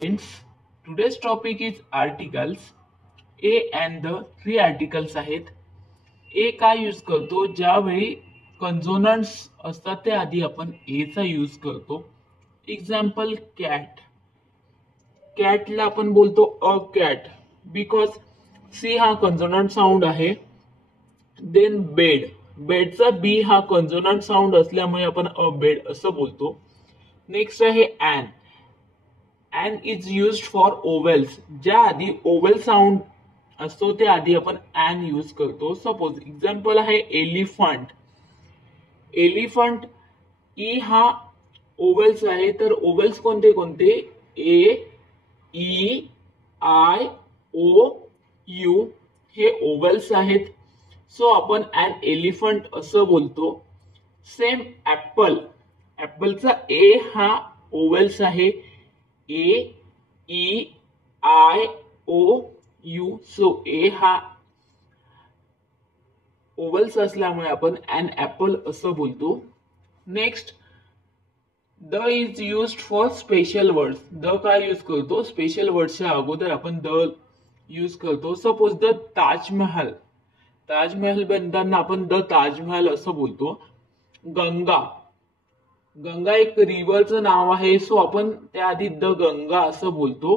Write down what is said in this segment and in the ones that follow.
Friends, today's topic is articles. A and the three articles आहेत. A काय use करतो ज्यावेळी कन्झोनंट्स असतात त्या आधी आपण ए चा यूज करतो. Example cat. कॅटला आपण बोलतो अ कॅट बिकॉज सी हा कन्झोनंट साऊंड आहे. Then bed. बेडचा बी हा कन्झोनंट साऊंड असल्यामुळे आपण अ बेड असं बोलतो. नेक्स्ट आहे an. An is used for vowels. ज्या आधी ओवेल साऊंड असतो त्या आधी आपण ॲन यूज करतो. सपोज एक्झाम्पल आहे एलिफंट. एलिफंट ई हा ओवेल्स आहे, तर ओवेल्स कोणते कोणते? A, E, I, O, U हे ओवेल्स आहेत. सो आपण ॲन एलिफंट असं बोलतो. Same apple. ऍपलचा ए हा ओवेल्स आहे. A, E, I, O, U. So A हा ओवल्स असल्यामुळे आपण ॲन ऍपल असं बोलतो. Next the is used for special words. The काय यूज करतो? स्पेशल वर्ड्सच्या अगोदर आपण द यूज करतो. Suppose the Taj Mahal. ताजमहल बनताना आपण द ताजमहल असं बोलतो. गंगा. गंगा एक रिव्हरचं नाव आहे, सो आपण त्याआधी द गंगा असं बोलतो.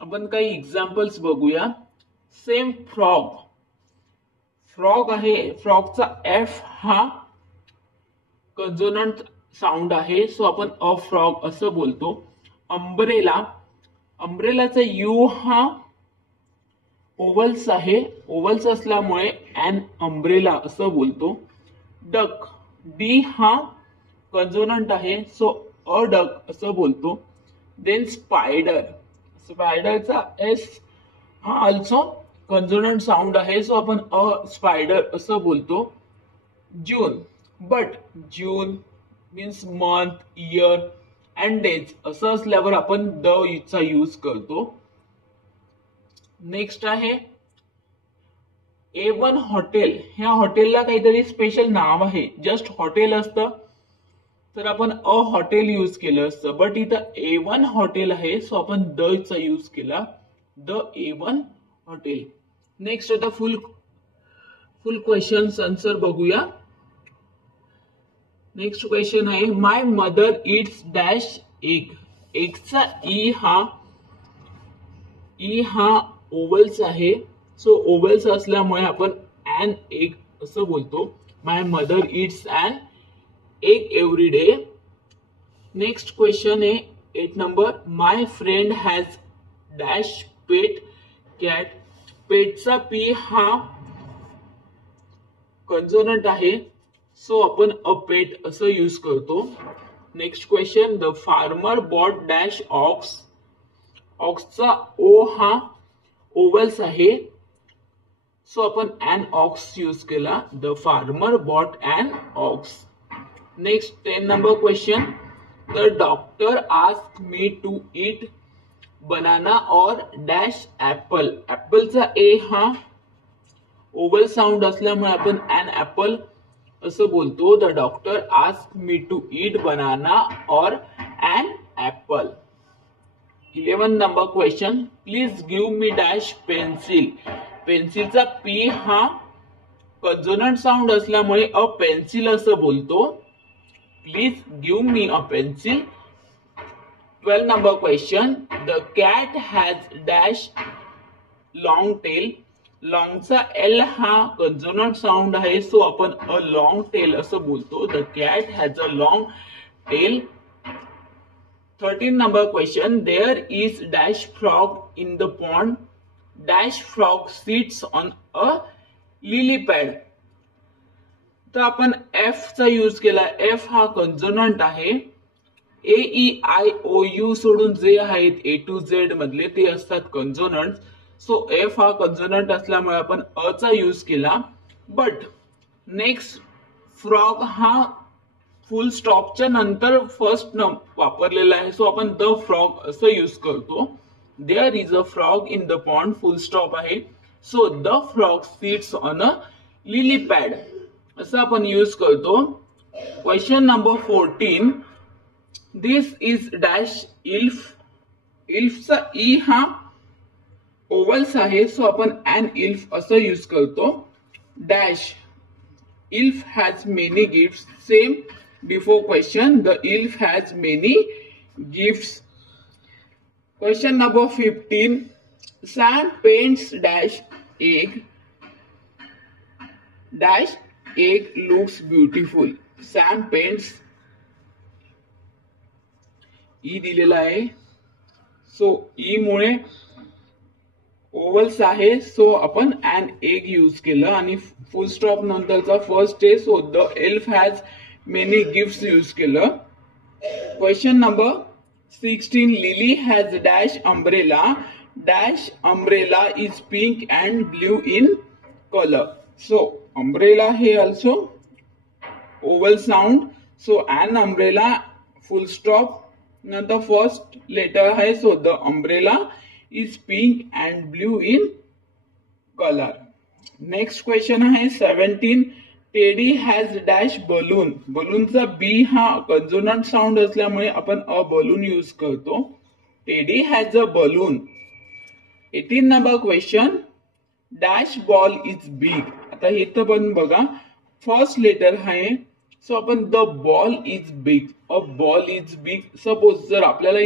आपण काही एक्झाम्पल्स बघूया. Same frog. फ्रॉग आहे, फ्रॉगचा एफ हा कन्झोनंट साऊंड आहे, सो आपण अ फ्रॉग असं बोलतो. अंब्रेला. अंब्रेलाचा यू हा ओवल्स आहे. ओवल्स असल्यामुळे ॲन अंब्रेला असं बोलतो. डक. डी हा कन्झोनंट आहे, सो अ डक असं बोलतो. Then spider. स्पायडरचा एस हा ऑल्सो कन्झोनंट साऊंड आहे, सो आपण अ स्पायडर असं बोलतो. June. But June means month, year and days असं असल्यावर आपण द चा यूज करतो. नेक्स्ट आहे A1 हॉटेल. ह्या हॉटेलला काहीतरी स्पेशल नाव आहे. जस्ट हॉटेल असतं तर आपण अ हॉटेल यूज केलं असतं, बट इथं A1 हॉटेल आहे, सो आपण द चा यूज केला. The A1 hotel. नेक्स्ट आता फुल क्वेश्चन आन्सर बघूया. नेक्स्ट क्वेश्चन आहे my mother it's dash egg. एगचा ई हा ओवल्स आहे, सो ओवल्स असल्यामुळे आपण ॲन एग असं बोलतो. My mother it's an egg every day. Next question आहे 8 number. My friend has dash pet cat. पेटचा पी हा कन्झोनंट आहे, सो आपण अ पेट असं यूज करतो. Next question the farmer bought dash ox. ऑक्सचा ओ हा ओवल्स आहे, सो आपण ॲन ऑक्स यूज केला. The farmer bought an ox. Next 10 number question. The doctor ask me to eat banana or dash apple. ऍपलचा A हा vowel sound असल्यामुळे आपण an apple असं बोलतो. The doctor ask me to eat banana or an apple. 11 number question. Please give me dash pencil. पेन्सिलचा P हा consonant sound असल्यामुळे a pencil असं बोलतो. Please give me a pencil. 12 number question. The cat has dash long tail. लॉंगचा L हा consonant sound आहे, so आपण अ long tail असं बोलतो. The cat has a long tail. 13 number question. There is dash frog in the pond. Dash frog sits on a lily pad. तर आपण F चा use केला. एफ हा कन्झोनंट आहे. A, E, I, O, you सोडून जे आहेत ए to Z मधले ते असतात कन्झोनंट. सो एफ हा कन्झोनंट असल्यामुळे आपण अ चा यूज केला. बट नेक्स्ट फ्रॉग हा फुल स्टॉपच्या नंतर फर्स्ट वापरलेला आहे, सो आपण द फ्रॉग असं यूज करतो. There is a frog in the pond full stop आहे, so the frog sits on a lily pad असं आपण यूज करतो. Question number 14. This is dash ilf इल्फचा ई हा ओव्हल्स आहे, सो आपण अन इल्फ असं यूज करतो. Dash elf has many gifts. Same before question, the elf has many gifts. Question number 15. Sam paints dash egg. Dash egg looks beautiful. Sam paints. E दिलेला आहे, so E मुळे ओव्हल्स आहे, so आपण अन egg use केलं आणि full stop नंतरचा first आहे, so the elf has many gifts use केलं. Question number 16. Lily has dash umbrella. Dash umbrella is pink and blue in color. So umbrella here also oval sound. So an umbrella full stop. Now the first letter hai, so the umbrella is pink and blue in color. Next question hai 17. Teddy has dash balloon. बलूनचा बी हा कन्सोनंट sound असल्यामुळे आपण a balloon use करतो. Teddy has a balloon. 18 number question. Dash ball is big. आता हे तर पण बघा, first letter आहे, सो आपण the ball is big. A ball is big. Suppose जर आपल्याला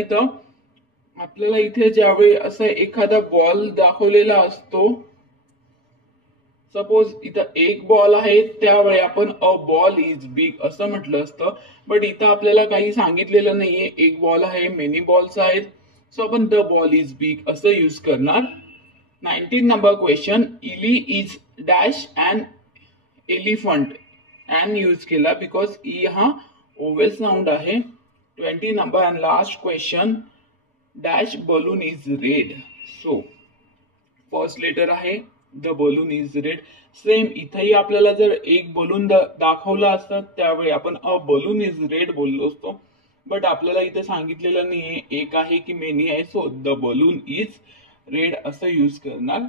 इथे ज्यावेळी असं एखादा बॉल दाखवलेला असतो, सपोज इथं एक बॉल आहे, त्यावेळी आपण अ बॉल इज बिग असं म्हटलं असतं. बट इथं आपल्याला काही सांगितलेलं नाहीये, एक बॉल आहे, मेनी बॉल्स आहेत, सो आपण द बॉल इज बिग असं यूज करणार. 19 number question. Ellie is dash an elephant. An use केला बिकॉज ई हा ओवेल साऊंड आहे. 20 number and last question. Dash balloon is red. So first letter आहे, the balloon is red. Same इथेही आपल्याला जर एक बलून दाखवला असता, त्यावेळी आपण अ बलून इज रेड बोललो असतो. बट आपल्याला इथे सांगितलेलं नाहीये एक आहे की मेनी आहे, so the balloon is red असं यूज करणार.